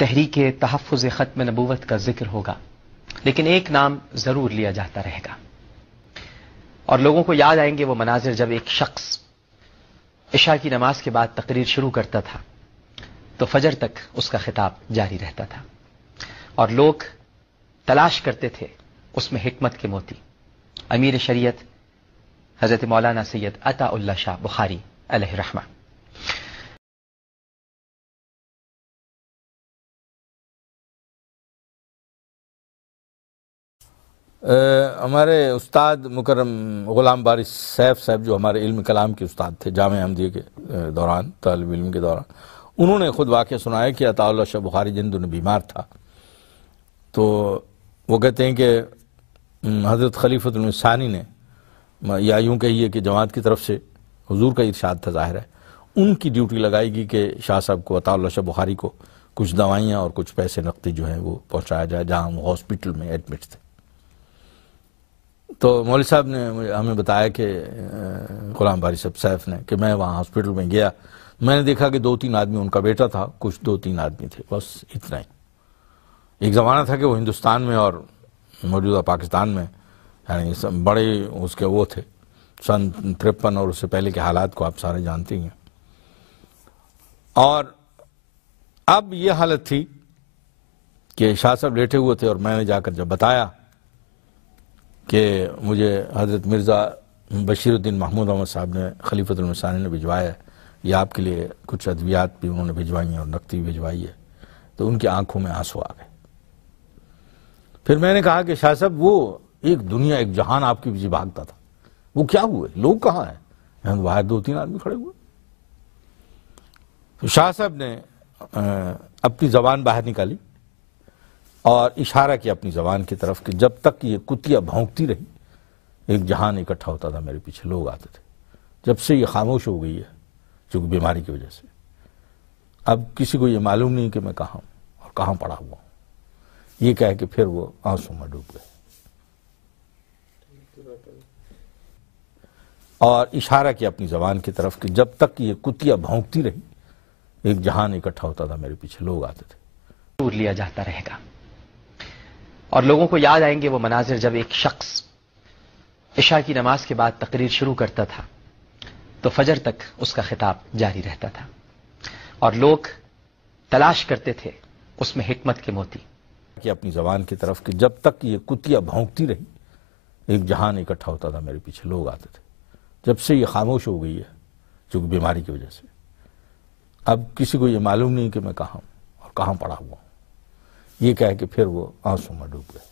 تحریک تحفظ ختم نبوت کا ذکر ہوگا، لیکن ایک نام ضرور لیا جاتا رہے گا، اور لوگوں کو یاد آئیں گے وہ مناظر جب ایک شخص عشاء کی نماز کے بعد تقریر شروع کرتا تھا تو فجر تک اس کا خطاب جاری رہتا تھا، اور لوگ تلاش کرتے تھے اس میں حکمت کے موتی۔ امیر شریعت حضرت مولانا سید عطا اللہ شاہ بخاری علیہ رحمہ۔ ہمارے استاد مکرم غلام بارش سیف صاحب، جو ہمارے علم کلام کے استاد تھے جامعہ احمدیہ کے دوران، طالب علم کے دوران، انہوں نے خود واقعہ سنایا کہ عطا اللہ شاہ بخاری جن دنوں بیمار تھا تو وہ کہتے ہیں کہ حضرت خلیفۃ المسیح ثانی نے، یا یوں کہیے کہ جماعت کی طرف سے حضور کا ارشاد تھا، ظاہر ہے ان کی ڈیوٹی لگائی گی کہ شاہ صاحب کو، عطا اللہ شاہ بخاری کو کچھ دوائیاں اور کچھ پیسے نقدی جو ہیں وہ پہنچایا جائے جہاں وہ ہاسپٹل میں ایڈمٹ تھے۔ تو مولوی صاحب نے ہمیں بتایا کہ غلام باری صاحب سیف نے کہ میں وہاں ہاسپٹل میں گیا، میں نے دیکھا کہ 2-3 آدمی، ان کا بیٹا تھا، کچھ 2-3 آدمی تھے، بس اتنا ہی۔ ایک زمانہ تھا کہ وہ ہندوستان میں اور موجودہ پاکستان میں یعنی بڑے اس کے وہ تھے، سن 53 اور اس سے پہلے کے حالات کو آپ سارے جانتے ہیں۔ اور اب یہ حالت تھی کہ شاہ صاحب لیٹے ہوئے تھے، اور میں نے جا کر جب بتایا کہ مجھے حضرت مرزا بشیر الدین محمود احمد صاحب نے، خلیفۃ المسیح ثانی نے بھجوایا ہے، یہ آپ کے لیے کچھ ادویات بھی انہوں نے بھجوائی ہیں اور نقدی بھجوائی ہے، تو ان کی آنکھوں میں آنسو آ گئے۔ پھر میں نے کہا کہ شاہ صاحب وہ ایک دنیا، ایک جہان آپ کے پیچھے بھاگتا تھا، وہ کیا ہوئے؟ لوگ کہاں ہیں؟ یہاں باہر 2-3 آدمی کھڑے ہوئے۔ تو شاہ صاحب نے اپنی زبان باہر نکالی اور اشارہ کیا اپنی زبان کی طرف کہ جب تک یہ کتیا بھونکتی رہی ایک جہان اکٹھا ہوتا تھا، میرے پیچھے لوگ آتے تھے، جب سے یہ خاموش ہو گئی ہے چونکہ بیماری کی وجہ سے، اب کسی کو یہ معلوم نہیں کہ میں کہاں ہوں اور کہاں پڑا ہوا ہوں۔ یہ کہہ کہ پھر وہ آنسوں میں ڈوب گئے اور اشارہ کیا اپنی زبان کی طرف کہ جب تک یہ کتیا بھونکتی رہی ایک جہان اکٹھا ہوتا تھا، میرے پیچھے لوگ آتے تھے۔ دور لیا جاتا رہے گا، اور لوگوں کو یاد آئیں گے وہ مناظر جب ایک شخص عشاء کی نماز کے بعد تقریر شروع کرتا تھا تو فجر تک اس کا خطاب جاری رہتا تھا، اور لوگ تلاش کرتے تھے اس میں حکمت کے موتی۔ کہ اپنی زبان کی طرف کہ جب تک یہ کتیا بھونکتی رہی ایک جہان اکٹھا ہوتا تھا، میرے پیچھے لوگ آتے تھے، جب سے یہ خاموش ہو گئی ہے چونکہ بیماری کی وجہ سے، اب کسی کو یہ معلوم نہیں کہ میں کہاں ہوں اور کہاں پڑا ہوا ہوں۔ یہ کہہ کہ پھر وہ آنسوں میں ڈوب گئے۔